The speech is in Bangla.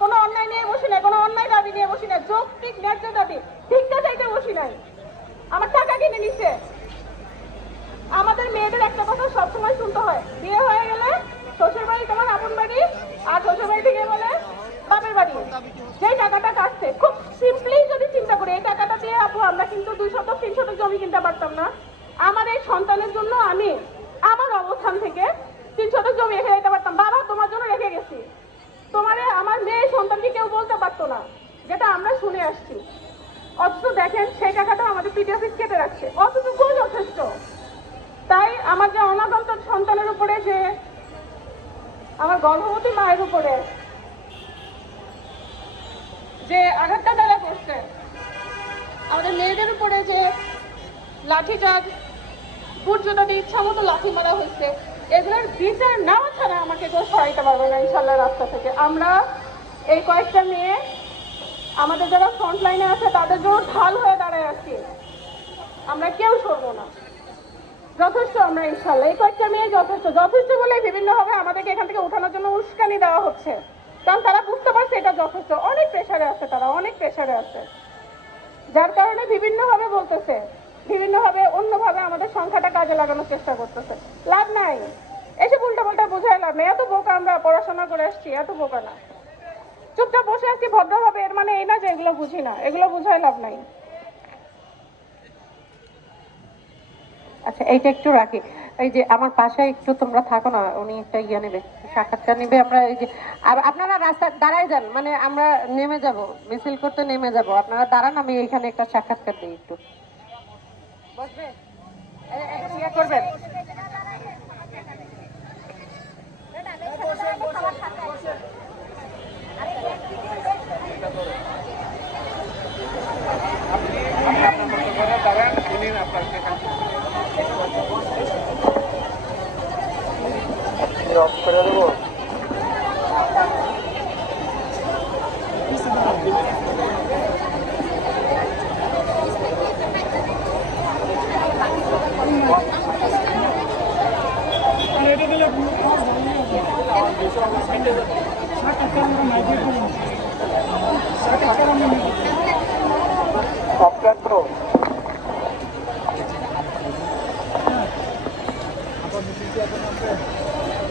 কোনো অন্যায় নিয়ে বসি নাই, কোনো অন্যায় দাবি নিয়ে বসি নাই, যৌক্তিক, ন্যায্য দাবি ভিক্ষা চাইতে বসি নাই। আমার টাকা কিনে নিছে। আমাদের মেয়েদের একটা কথা সবসময় শুনতে হয়, বিয়ে হয়ে গেলে শ্বশুর বাড়ি তোমার আপন বাড়ি, আর শ্বশুর বাড়ি থেকে বলে বাপের বাড়ি। যেই টাকাটা কাটছে, খুব সিম্পলি যদি চিন্তা করি, এই টাকাটা দিয়ে আপু, আমরা কিন্তু দুই শতক তিন শতক জমি কিনতে পারতাম না। আমার এই সন্তানের জন্য আমি আমার অবস্থান থেকে তিন শতক জমি রেখে দিতে পারতাম বাবা তোমার জন্য রেখে গেছি তোমারে আমার মেয়ে সন্তানকে কেউ বলতে পারতো না যেটা আমরা শুনে আসছি। অথচ দেখেন, সেই টাকাটা আমাদের পিটি অফিস কেটে রাখছে। অতটুকুই যথেষ্ট। তাই আমার যে অনাগন্ত সন্তানের উপরে যে আমার গর্ভবতী মায়ের উপরে যে আঘাতটা তারা করছে, আমাদের মেয়েদের উপরে যে লাঠিচার্জ দিয়ে ইচ্ছা মতো লাঠি মারা হয়েছে, এগুলোর বিচার নেওয়া ছাড়া আমাকে কেউ সরাইতে পারবে না ইনশাল্লাহ রাস্তা থেকে। আমরা এই কয়েকটা মেয়ে আমাদের যারা ফ্রন্ট লাইনে আছে, তাদের জন্য ঢাল হয়ে দাঁড়ায় আছি। আমরা কেউ সরবো না। যথেষ্ট আমরা ইনশাল্লাহ। এই কয়েকটা মেয়ে যথেষ্ট। যথেষ্ট বলে বিভিন্নভাবে আমাদেরকে এখান থেকে ওঠানোর জন্য উস্কানি দেওয়া হচ্ছে। কারণ তারা বুঝতে পারছে এটা যথেষ্ট। অনেক প্রেশারে আছে তারা, অনেক প্রেশারে আছে। যার কারণে বিভিন্নভাবে বলতেছে, বিভিন্নভাবে অন্যভাবে আমাদের সংখ্যাটা কাজে লাগানোর চেষ্টা করতেছে। লাভ নাই। এসে উল্টা পাল্টা বোঝায় লাভ নেই। এত বোকা আমরা পড়াশোনা করে আসছি, এত বোকা না। চুপচাপ বসে আছি, ভদ্রভাবে। এর মানে এই না যে এগুলো বুঝি না। এগুলো বুঝায় লাভ নাই। আচ্ছা এইটা একটু রাখি। এই যে আমার পাশে একটু তোমরা থাকো না, উনি একটা ইয়ে নেবে, সাক্ষাৎকার নেবে। আমরা এই যে, আর আপনারা রাস্তা, দাঁড়ায় যান। মানে আমরা নেমে যাব, মিছিল করতে নেমে যাব। আপনারা দাঁড়ান, আমি এখানে একটা সাক্ষাৎকার দিই একটু। বসবে? করবেন। অফ করে দেবো অফ করো Thank you.